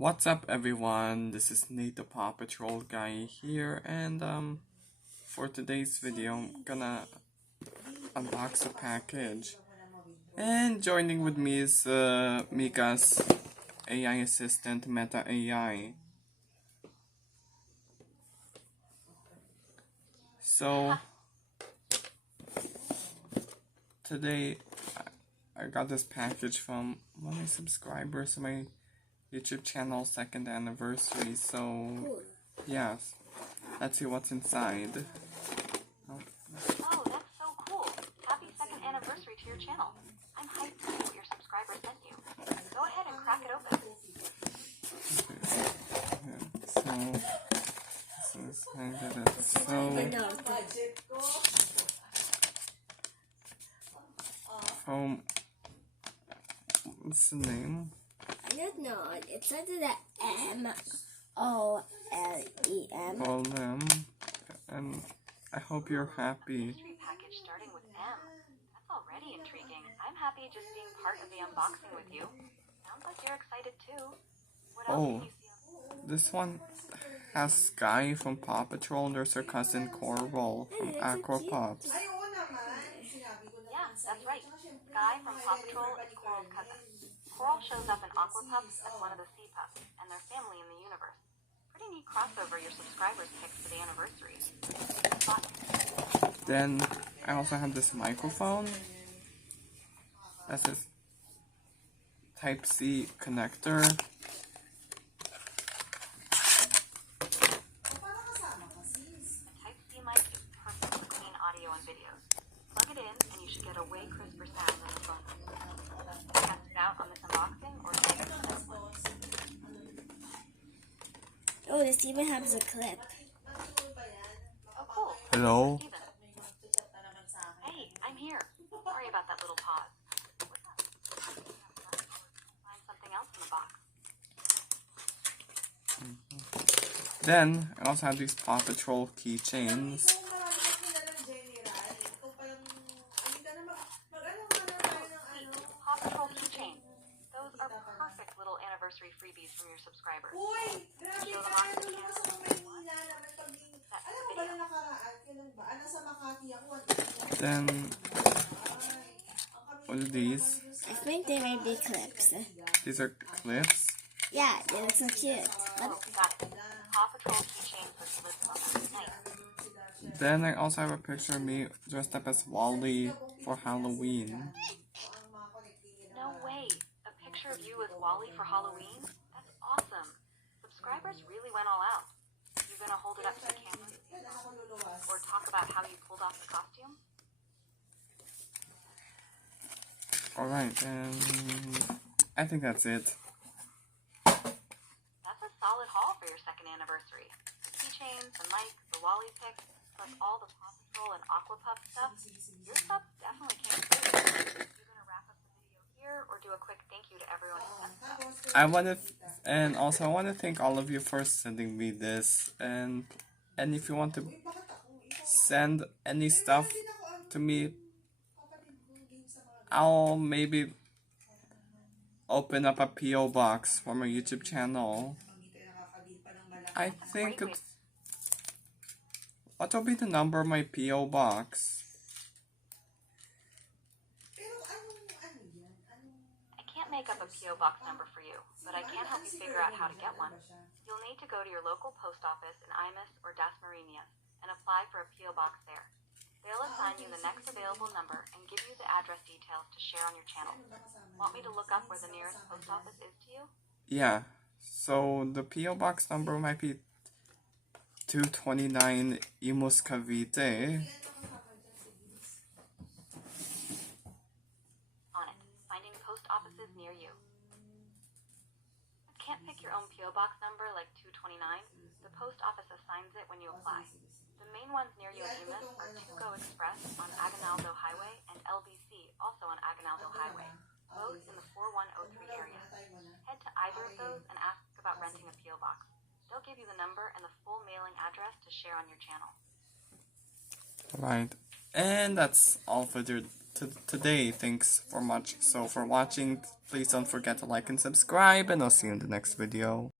What's up everyone, this is Nate the Paw Patrol guy here, and for today's video I'm gonna unbox a package, and joining with me is Mika's AI assistant, Meta AI. So today I got this package from one of my subscribers on my YouTube channel, 2nd anniversary. So yes, let's see what's inside. Oh, that's so cool. Happy 2nd anniversary to your channel. I'm hyped to see what your subscribers sent you. Go ahead and crack it open. What's the name? I don't know. It started at M-O-L-E-M. Golem. And I hope you're happy. Mystery package starting with M. That's already intriguing. I'm happy just being part of the unboxing with you. Sounds like you're excited too. What else can you see? This one has Sky from Paw Patrol, and there's her cousin Coral from Aqua Pops. Yeah, that's right. Sky from Paw Patrol is Coral's cousin. Coral shows up in Aqua Pups as one of the sea pups and their family in the universe. Pretty neat crossover your subscribers picked for the anniversary. Then I also have this microphone. That's this Type-C connector. Type-C mic is perfect for clean audio and videos. Plug it in and you should get a way crisper sound than the phone. Test it out on this unboxing or take it to the next one. Oh, this even has a clip. Oh, cool. Hello? Steven. Hey, I'm here. Sorry about that little pause. What's up? Find something else in the box. Then I also have these Paw Patrol keychains. Paw Patrol keychains. Those are perfect little anniversary freebies from your subscribers. Show them off to the camera. Then what are these? I think they might be clips. These are clips. Yeah, they look so cute. Oh, got it. Paw Patrol keychains with slips on them. Nice. Then I also have a picture of me dressed up as Wally for Halloween. No way. A picture of you with Wally for Halloween? That's awesome. Subscribers really went all out. You gonna hold it up to the camera? Or talk about how you pulled off the costume? Alright, and I think that's it. That's a solid haul for your 2nd anniversary. The keychains, the mic, the Wally pic, plus all the Paw Patrol and Aqua Pup stuff. Your stuff definitely came through. You gonna wrap up the video here or do a quick thank you to everyone who sent stuff? I want to thank all of you for sending me this, and if you want to send any stuff to me, I'll maybe open up a PO box for my YouTube channel. I think it's, what will be the number of my PO box? I can't make up a P.O. box number for you, but I can help you figure out how to get one. You'll need to go to your local post office in Imus or Dasmariñas and apply for a P.O. box there. They'll assign you the next available number and give you the address details to share on your channel. Want me to look up where the nearest post office is to you? Yeah, so the PO box number might be 229 Imus Cavite. On it. Finding post offices near you. Can't pick your own P.O. box number like 229. The post office assigns it when you apply. The main ones near you in Imus are Tuco Express on Aguinaldo Highway and LBC, also on Aguinaldo Highway, both in the 4103 area. Head to either of those and ask about renting a P.O. box. They'll give you the number and the full mailing address to share on your channel. Right, and that's all for today. Thanks for watching. Please don't forget to like and subscribe, and I'll see you in the next video.